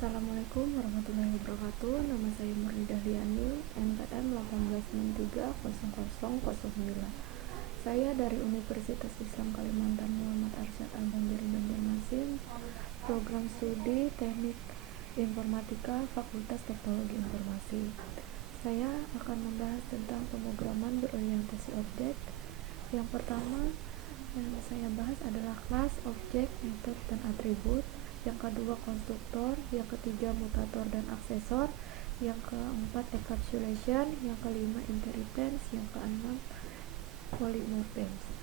Assalamualaikum warahmatullahi wabarakatuh. Nama saya Murni Dahliani, NPM 18930009. Saya dari Universitas Islam Kalimantan Muhammad Arsyad Al-Banjari Banjarmasin, program studi Teknik Informatika Fakultas Teknologi Informasi. Saya akan membahas tentang pemrograman berorientasi objek. Yang pertama yang saya bahas adalah kelas, objek, metode, dan atribut. Yang kedua konstruktor, yang ketiga mutator dan aksesor, yang keempat encapsulation, yang kelima inheritance, yang keenam polymorphism.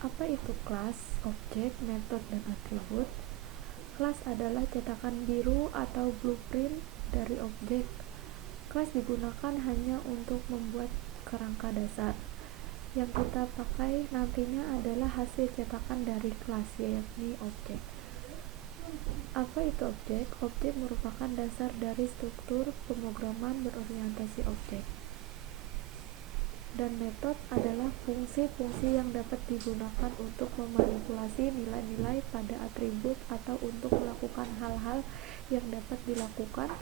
Apa itu kelas, objek, metode, dan atribut? Kelas adalah cetakan biru atau blueprint dari objek. Kelas digunakan hanya untuk membuat kerangka dasar. Yang kita pakai nantinya adalah hasil cetakan dari kelas, yakni objek. Apa itu objek? Objek merupakan dasar dari struktur pemrograman berorientasi objek. Dan metode adalah fungsi-fungsi yang dapat digunakan untuk memanipulasi nilai-nilai pada atribut atau untuk melakukan hal-hal yang dapat dilakukan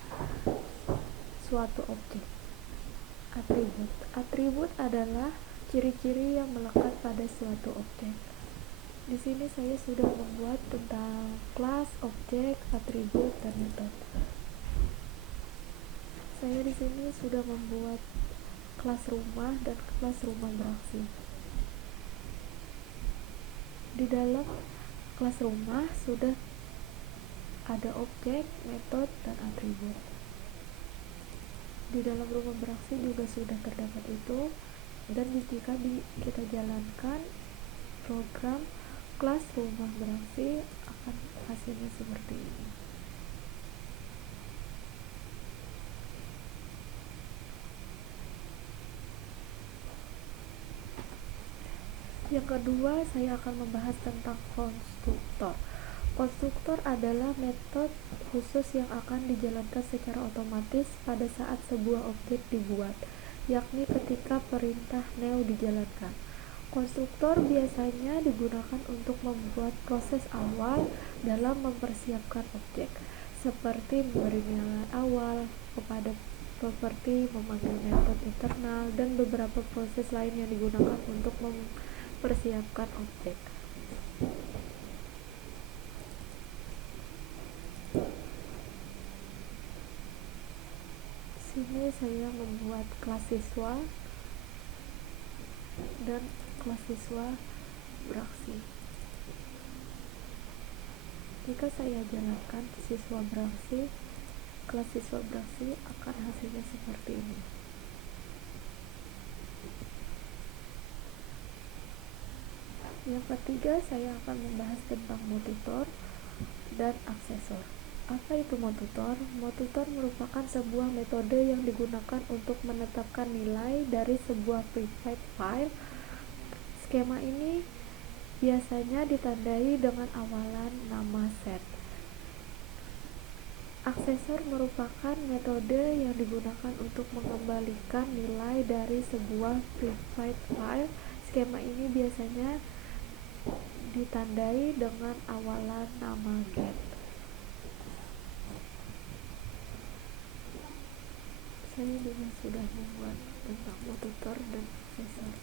suatu objek. Atribut. Atribut adalah ciri-ciri yang melekat pada suatu objek. Di sini saya sudah membuat tentang kelas, objek, atribut, dan metode. Saya di sini sudah membuat kelas rumah dan kelas rumah beraksi. Di dalam kelas rumah sudah ada objek, metode, dan atribut. Di dalam rumah beraksi juga sudah terdapat itu. Dan jika kita jalankan program kelas rumah beraksi, akan hasilnya seperti ini. Yang kedua, saya akan membahas tentang konstruktor. Konstruktor adalah metode khusus yang akan dijalankan secara otomatis pada saat sebuah objek dibuat, yakni ketika perintah new dijalankan. Konstruktor biasanya digunakan untuk membuat proses awal dalam mempersiapkan objek, seperti memberi nilai awal kepada properti, memanggil metode internal, dan beberapa proses lain yang digunakan untuk mempersiapkan objek. Sini saya membuat kelas siswa dan kelas siswa beraksi. Jika saya jalankan siswa beraksi, kelas siswa beraksi akan hasilnya seperti ini. Yang ketiga, saya akan membahas tentang motivator dan aksesor. Apa itu motivator? Motivator merupakan sebuah metode yang digunakan untuk menetapkan nilai dari sebuah private file. Skema ini biasanya ditandai dengan awalan nama set. Aksesor merupakan metode yang digunakan untuk mengembalikan nilai dari sebuah private file. Skema ini biasanya ditandai dengan awalan nama get. Saya juga sudah membuat tentang motivator dan aksesor.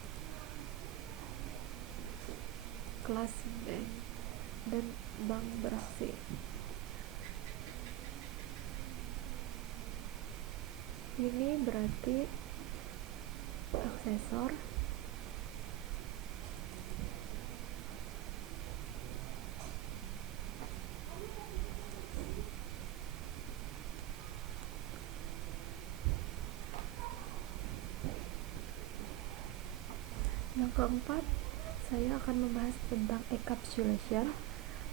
Kelas bank dan bank beraksi. Ini berarti aksesor. Yang keempat, saya akan membahas tentang encapsulation.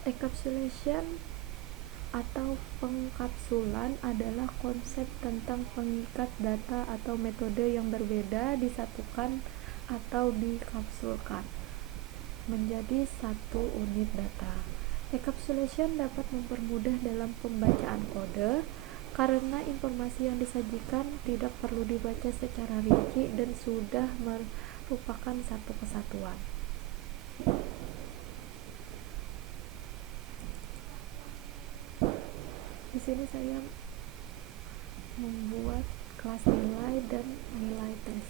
Encapsulation atau pengkapsulan adalah konsep tentang pengikat data atau metode yang berbeda disatukan atau dikapsulkan menjadi satu unit data. Encapsulation dapat mempermudah dalam pembacaan kode karena informasi yang disajikan tidak perlu dibaca secara rinci dan sudah merupakan satu kesatuan. Di sini saya membuat kelas nilai dan nilai tes.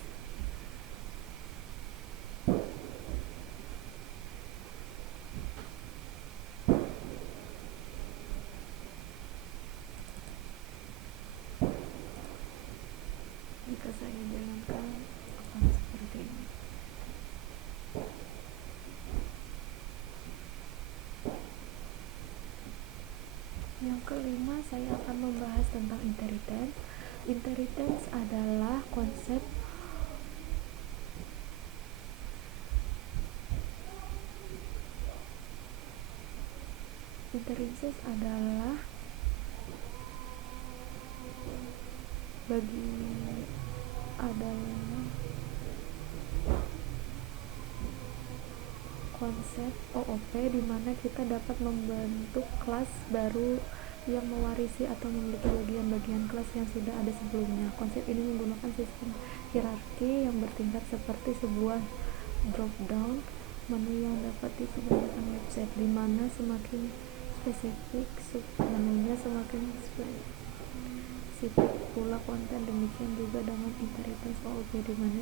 Jika saya jalankan akan seperti ini. Yang kelima, saya akan membahas tentang inheritance. Inheritance adalah konsep konsep OOP di mana kita dapat membentuk kelas baru yang mewarisi atau memiliki bagian-bagian kelas yang sudah ada sebelumnya. Konsep ini menggunakan sistem hierarki yang bertingkat seperti sebuah drop-down menu yang dapat di kebanyakan website, di mana semakin spesifik submenunya semakin spesifik pula konten. Demikian juga dengan inheritance OOP, di mana